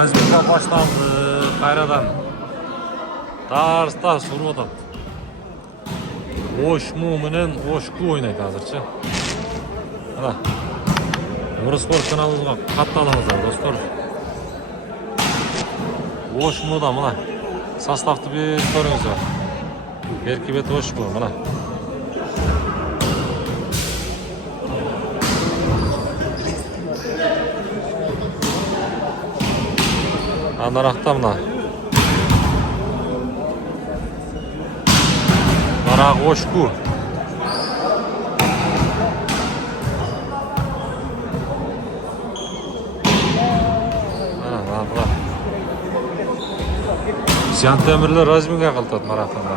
Razminka başlandı. Kayradan. Darsta surup atat. Oşmu menen oşku oynayt azırча. Ana. Мурспорт каналыбызга катталыңыздар, достор. Oşmu da мына составты bir көрүңүздөр. Берки бет Oşmu мына. Анаракта мына. Нарак Oşku. Jantemirler Razminga kıltat maratonda.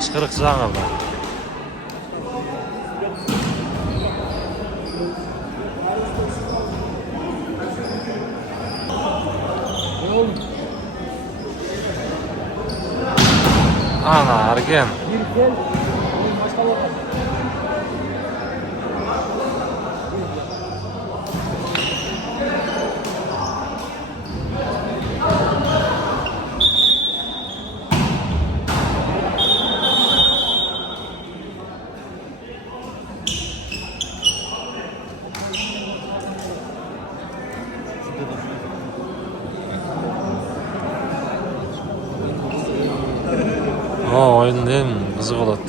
Işkırık жаңа bu. Ana Argen. Oyunun en kızık oladı.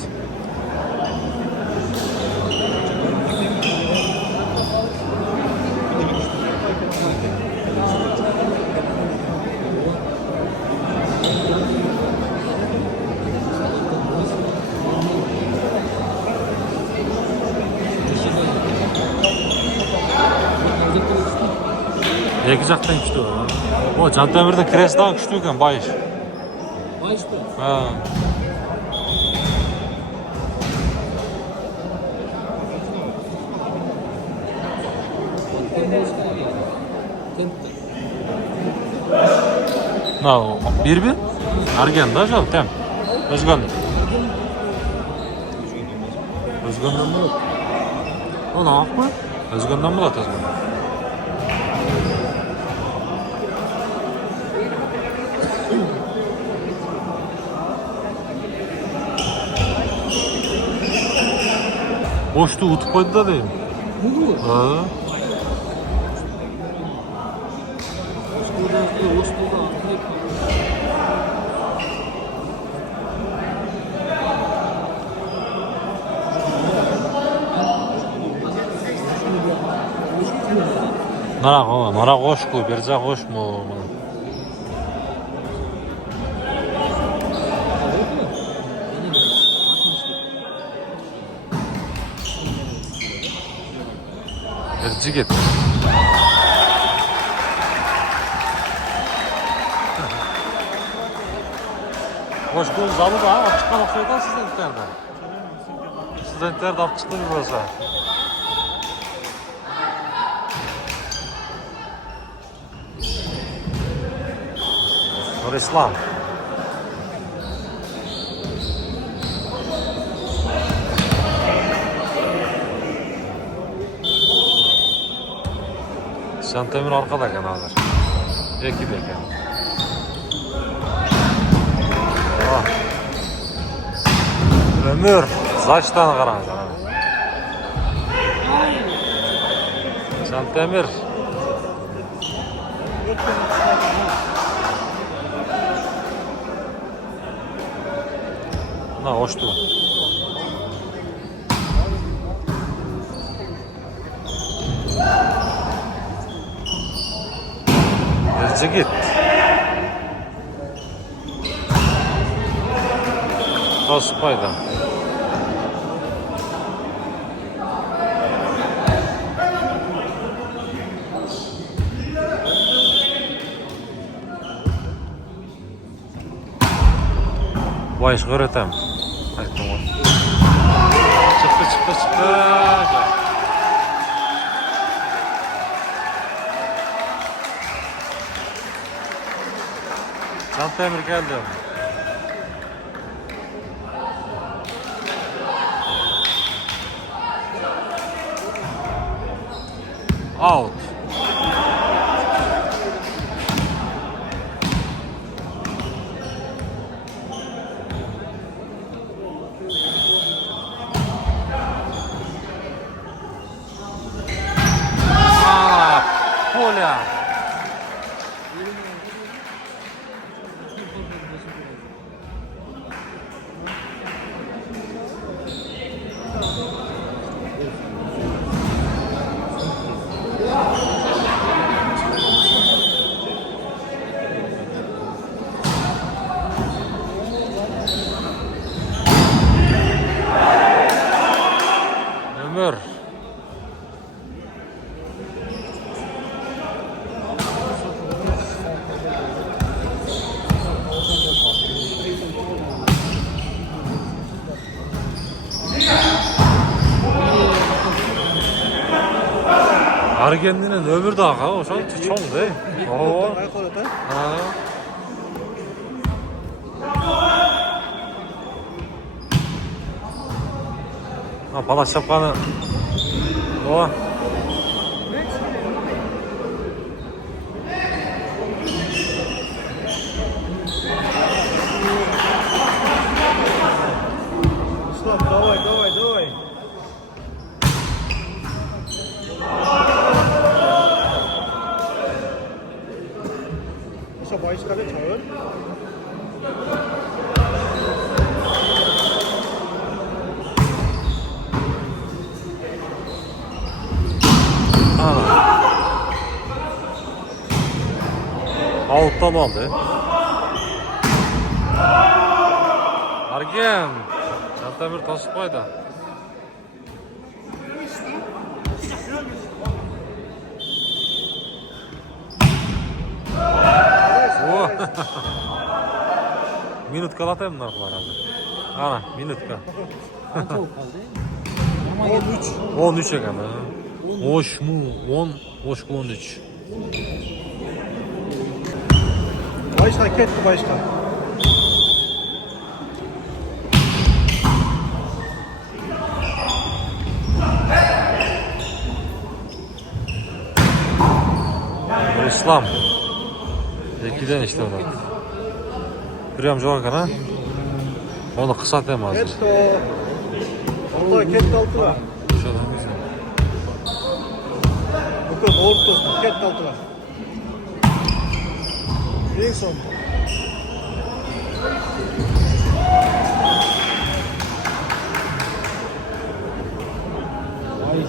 Eki jaktan күчтүү. O Jantemir'de kres daha күчтүү eкен, Bayış. Bayış mı? Ha. No, bir Argen da jol tem. Özgön. Özgönden bulat. Onu akma. Özgönden bulat özgön. Boştu utup koydu da değil mi? Bu. Ha. Narak Oşku, Berzak Oşmu. Jigit. Oşku zalı da alıp çıkan okuydan studentlerde. Studentler de alıp çıktı bir olsa. Islam. Jantemir arkada ekan hazır. Ekide ekan. Ömür zaçtan qarаңыз ana. Jantemir. Na hoştu. Jigit. Tospaydan. Bayış öğretem. Çıktı. Jantemir geldi. Out. Поля. Ömür. Argentin'in öbür dağı o şan çoğun değil. Oo. Ha. Ha bana şapkanı. O. Стоп, давай, давай, давай. Mesela bahişleri çağır. Out'tan oldu. Argen. Çantamir tosib qo'ydi. O. Minutka atayım narxlarni. Ana, minutka. Qancha bo'lib qoldi? 13 ekan. Hoş mu? 10, hoş 13. Bahişler ketdi bahişler. İslam. 2'den işte o da. Kırıyorum jokan ha. Onu kısaltayım azıcık. Ketdi o. Allah ketdi altılar. Şuradan güzel. Bakın ortasında ketdi altılar. En son. Ay.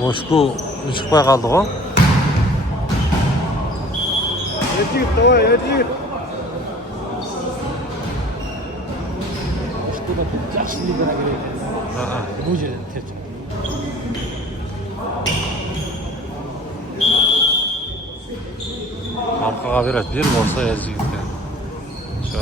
Moşku çıkmay kaldı o. Ercik, давай, ercik. Ushbu yaxshi liga kerak. Ha. Bu yerda tercih. Halkaga beradi. Bir bolsa ezgitga. Sho.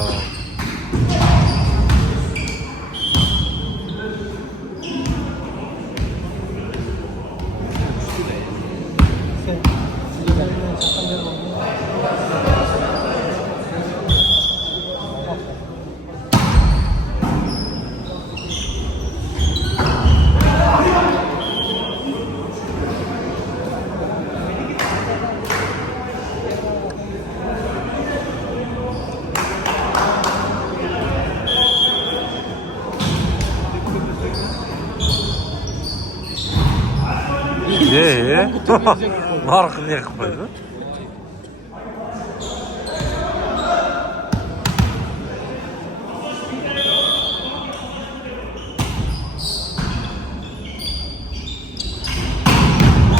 Narxı ne qilib qo'ydi?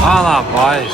Ana baş.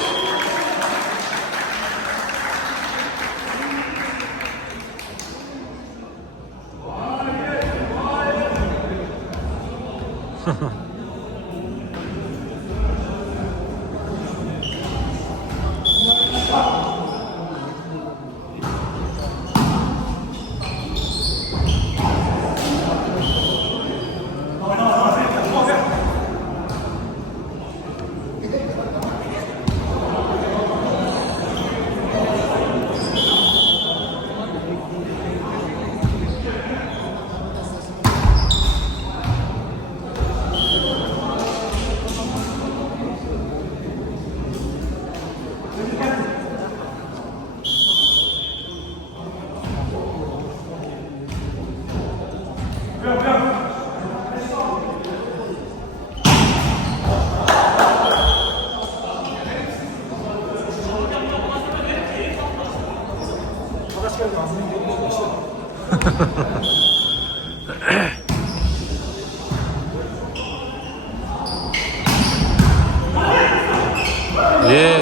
Yeah.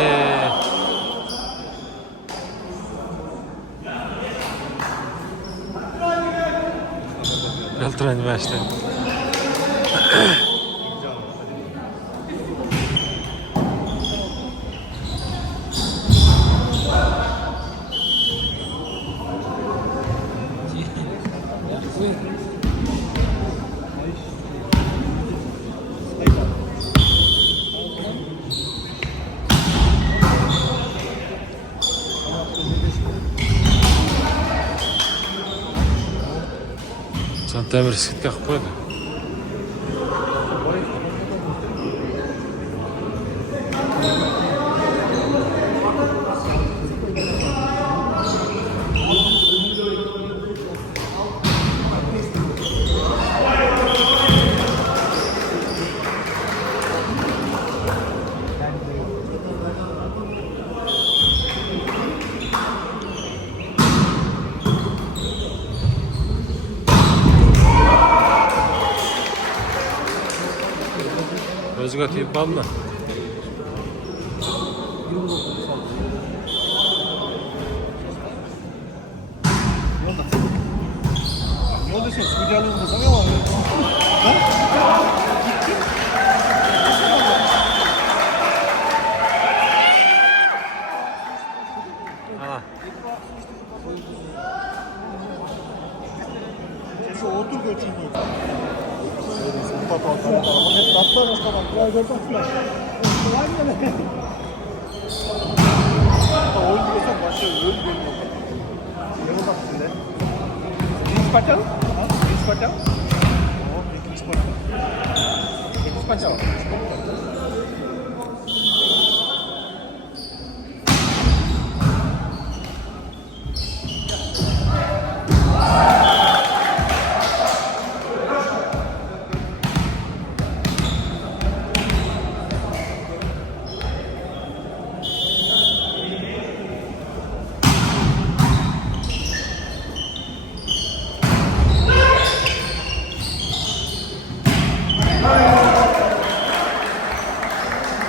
Eltran başladı. Sen temir skitga qilib qo'ydi. Özgür tiyip kalma. Ne oldu sen? Suudi sana var. Ana. Şu otur götürün. Sultan Altan'a bak. Hep tatlı restoran. Biraz da tatlı. Oyun diyorsan başlıyor. Oyun görünüyor. Ne bak şimdi? İkinci parça mı? İkinci parça mı? Tamam, ikinci parça. İkinci parça var.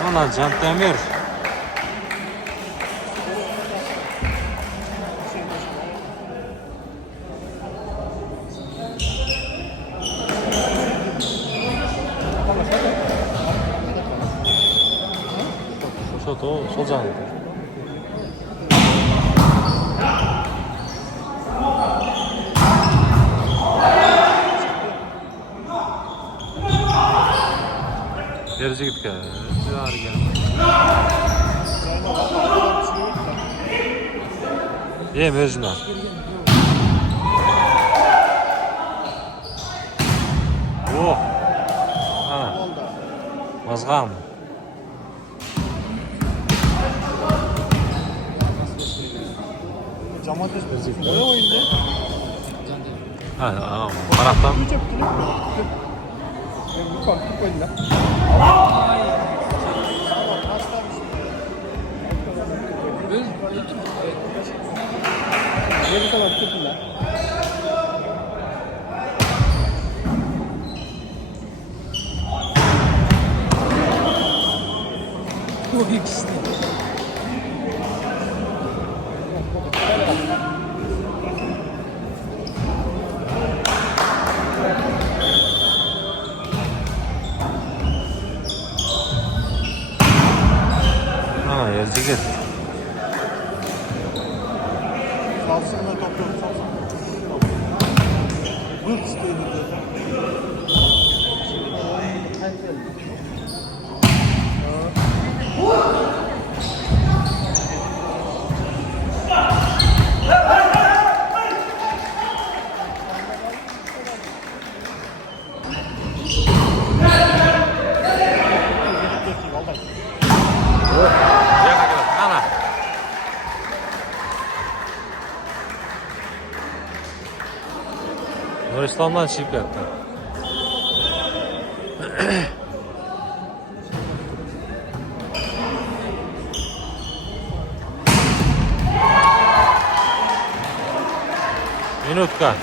Ana Can Demir. Şoto, Socan. Gerici git gel. Civarı gel. Ye mercimek. Oh. Ha. Mazga mı? Camates ne oyunda? Ha, taraftan. Yiyecek bunu. Ben bir farklı koyayım. Ne kadar tuttular? Bu ikisi. Ana gerici git. Salsınlar topluyorum salsın. Hırt istedi. Ana. Nuristan'dan çiğip yaptı. Minutka.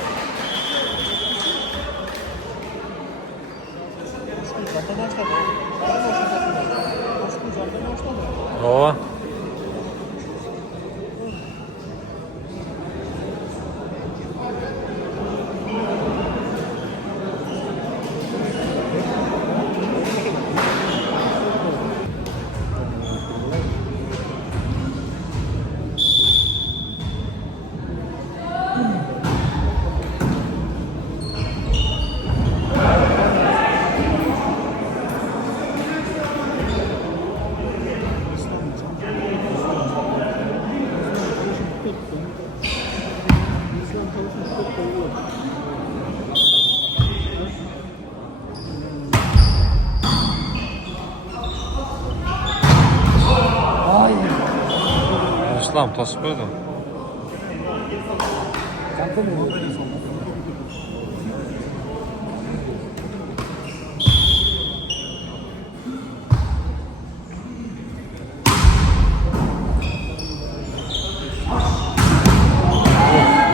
İslam to'sib qo'ydim.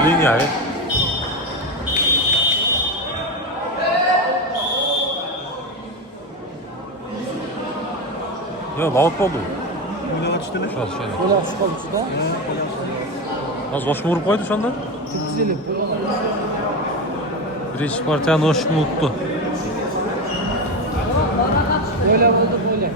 Liniya. Yok, out bo'ldi. O'ynab chiqdilar. Shunday. Qo'l ochib qolibdi-da. Hozir boshqa urib qo'ydi shunda. Tizilib. Birinchi partiyani o'shib unutdi. Böyle buldu böyle.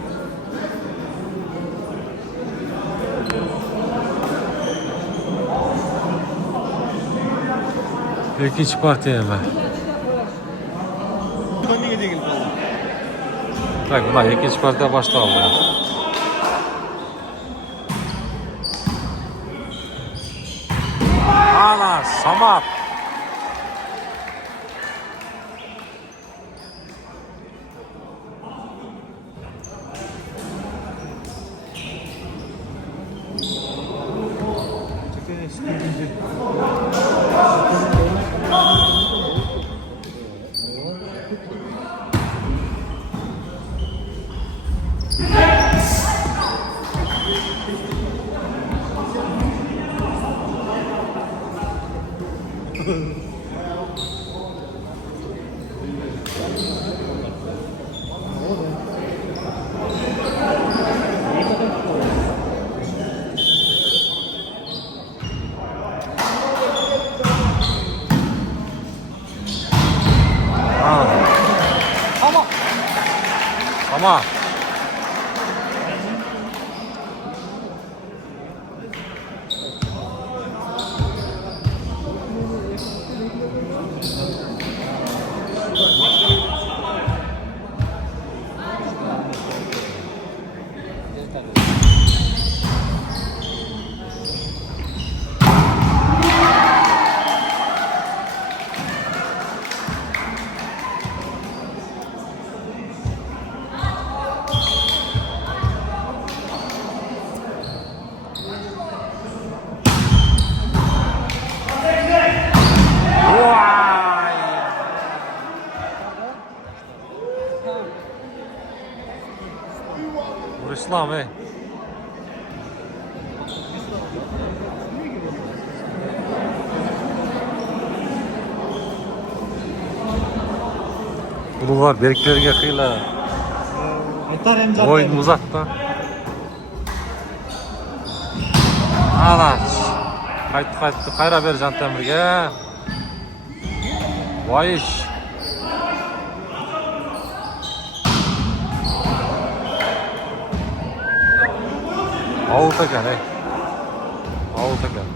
Ikkinchi partiya nima? Buradan niye gelip kaldı? Tak, mana ikkinchi partiya boshlandi. Ana, Samat. Ama İslam ey. Bunu var berklerge kıyla. Yeter hem zaten. Oyun uzattı. Ana. Qaytdı. Qayra ber Jantemirge. Voy ish. Out ekan ey. Out ekan.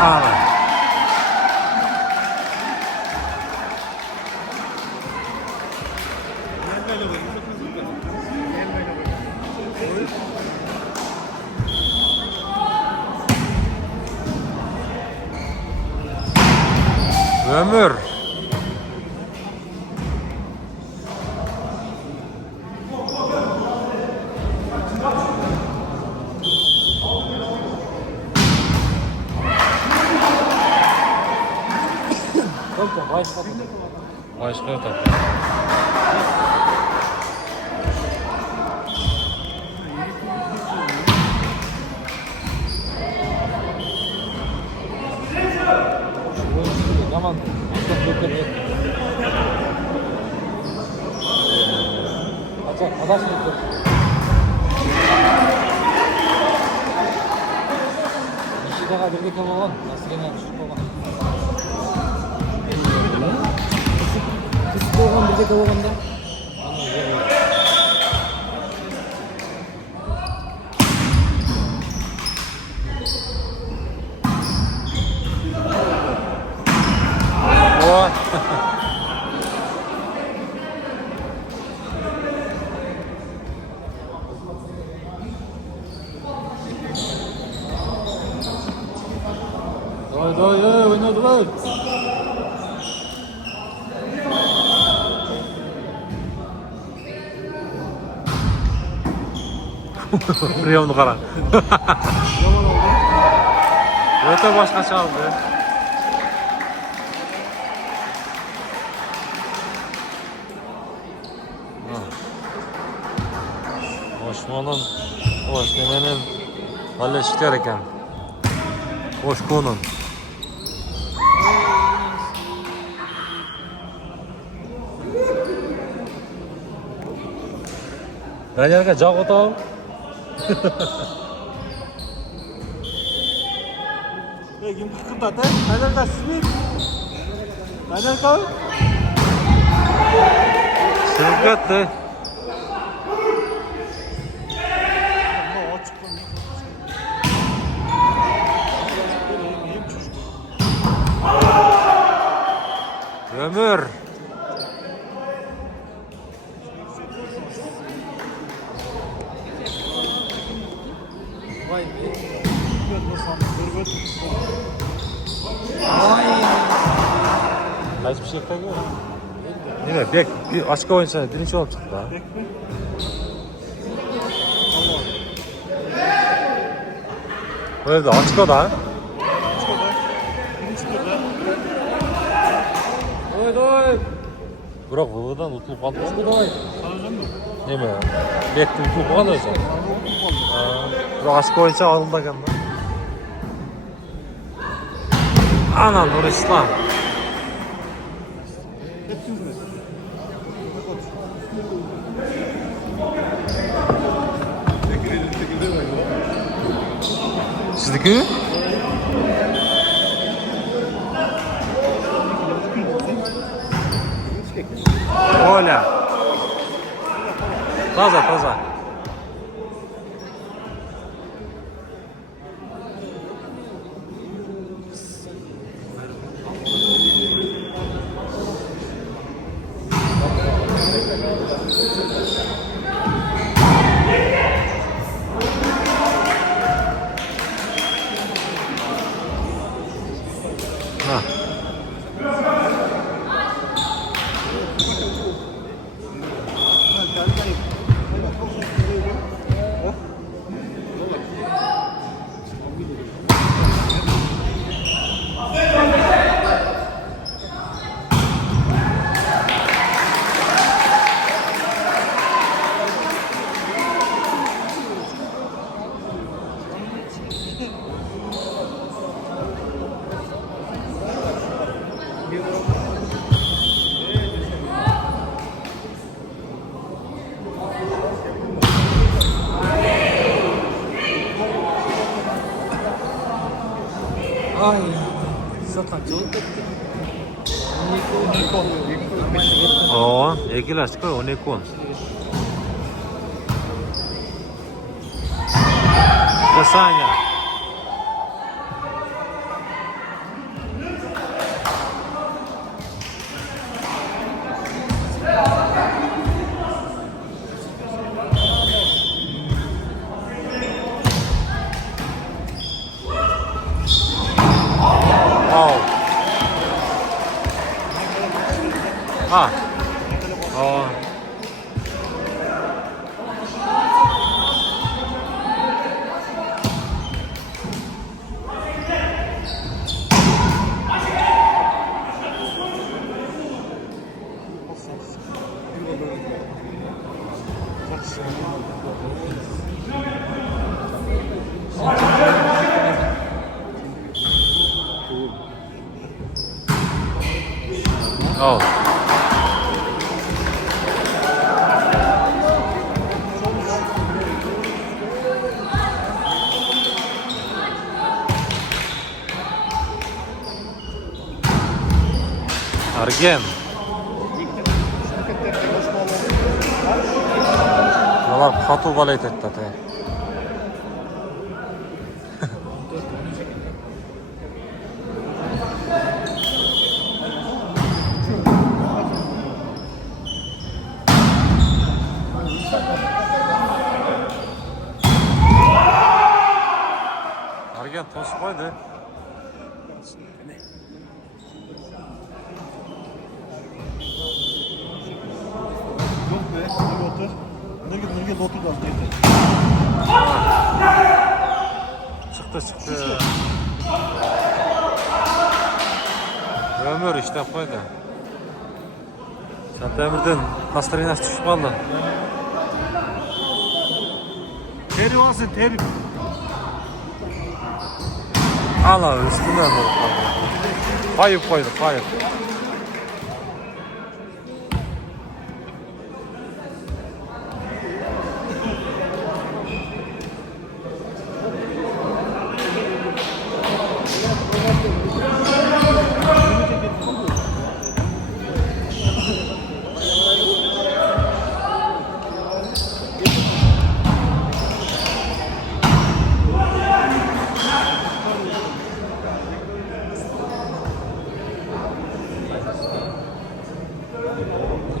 Ana. Ömür. Başka yok tabii. Aman. Açak, adaş mı? İşi daha birlikte olan, nasıl gene düşük olan. Kısık olan birlikte olan da. Haydi oynadılar. Priyomunu qarang. Yomon oldu. O'ta boshqacha oldi. Osmonim, xo'sh, meni hali ishlar ekan. Xo'sh, ko'nin. Danielga jog' o'tov. Kim qıqırdadı? Danielka sizmi? Danielka? Sinib ketdi. Ömür. Vay be. Qaysi bir şey yo'qdagi? Nima? Bek bir ochko o'yinchi birinchi olib chiqdi. Bu yerda ochkoda. Oy doy. Biroq budan utilib qoldi. Doy. Nima? Bekni utilib qoldi o'zi. Biroq ochko o'yinchi oldinda ekanda. Ana Nurislan. Sizniki? Ola. Toza, toza. Ha. Ay. Zaten çok kötü. O, 얘기를 koy, onu kon. Kasanya. Ha. O. Oh. Argen. Ular qattiq bola aytadi. Argen to'sib qo'ydi. Yok be, nega otur? Nega otur da çıktı. Ömür işte koydu. Şantamir'den Kastarynas düşüp kaldı. Teri olsun teri. Allah üstünden vurdu. Kayıp koydu, kayıp.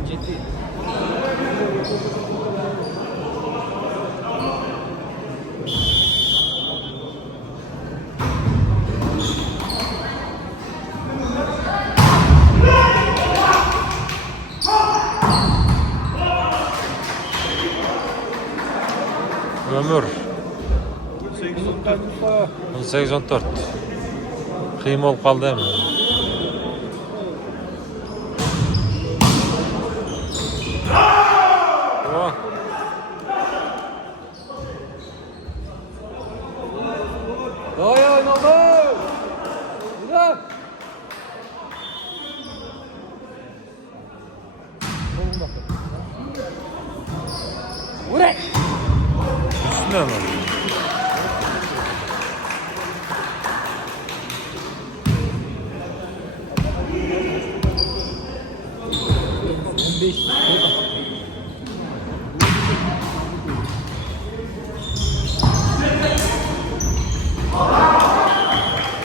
Ciddi. Ömür 8 18-14. Kıyım olup kaldı değil mi? Oh. Daha oynama. Güzel. Uğray. Üstünden mi?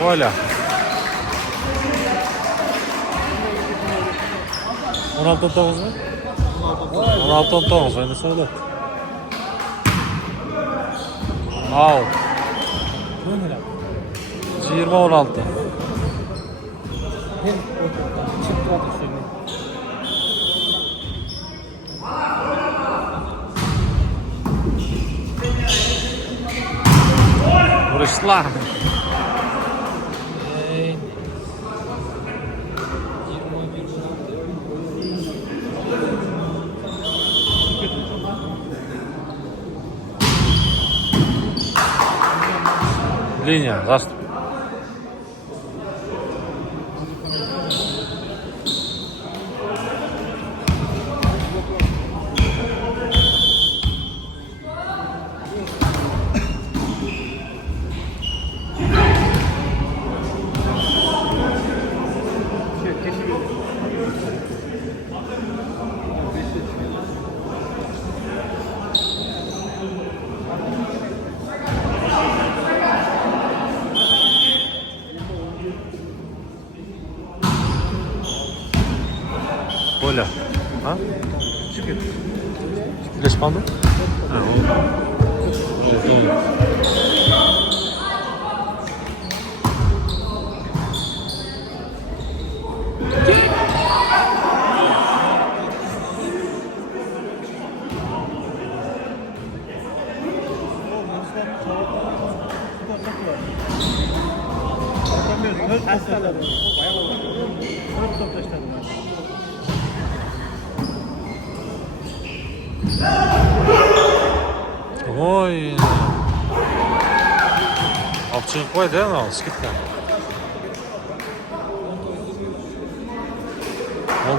Öyle. 16-19 mu? 16-19 oyunu söyle. Out. 20-16. Vuruşlar. Linia, zastup. Öyle. Ha? Şükür. Geç kaldı? Ha, oldu. Hastalar. Bayağı oldu. Sınıf toplaştırdım. Oy. Apçılık koy değil mi o? Skitten.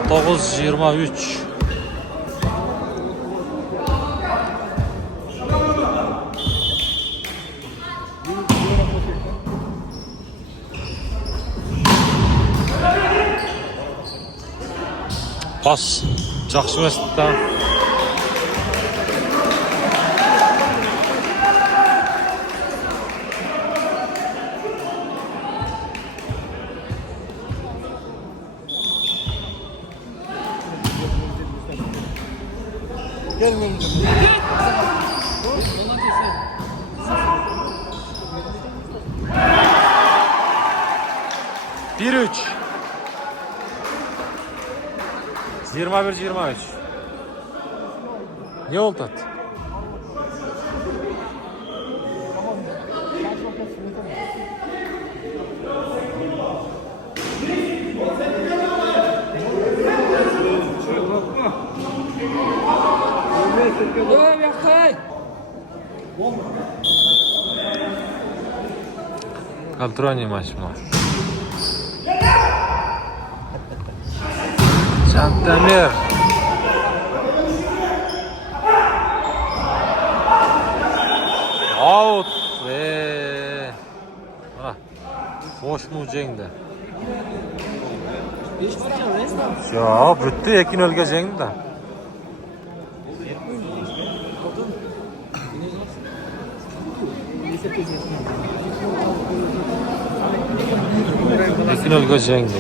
19-23. Pas. Жақсы mesutdan. Gelin önce. 1-3. 21-23. Ne oldu? Öp yaktay. Контрольный матч мына. Жантамир. Аут. Boşmu jengdi. Yo, bitti 2-0 jengdi da. Iki nol jengdi.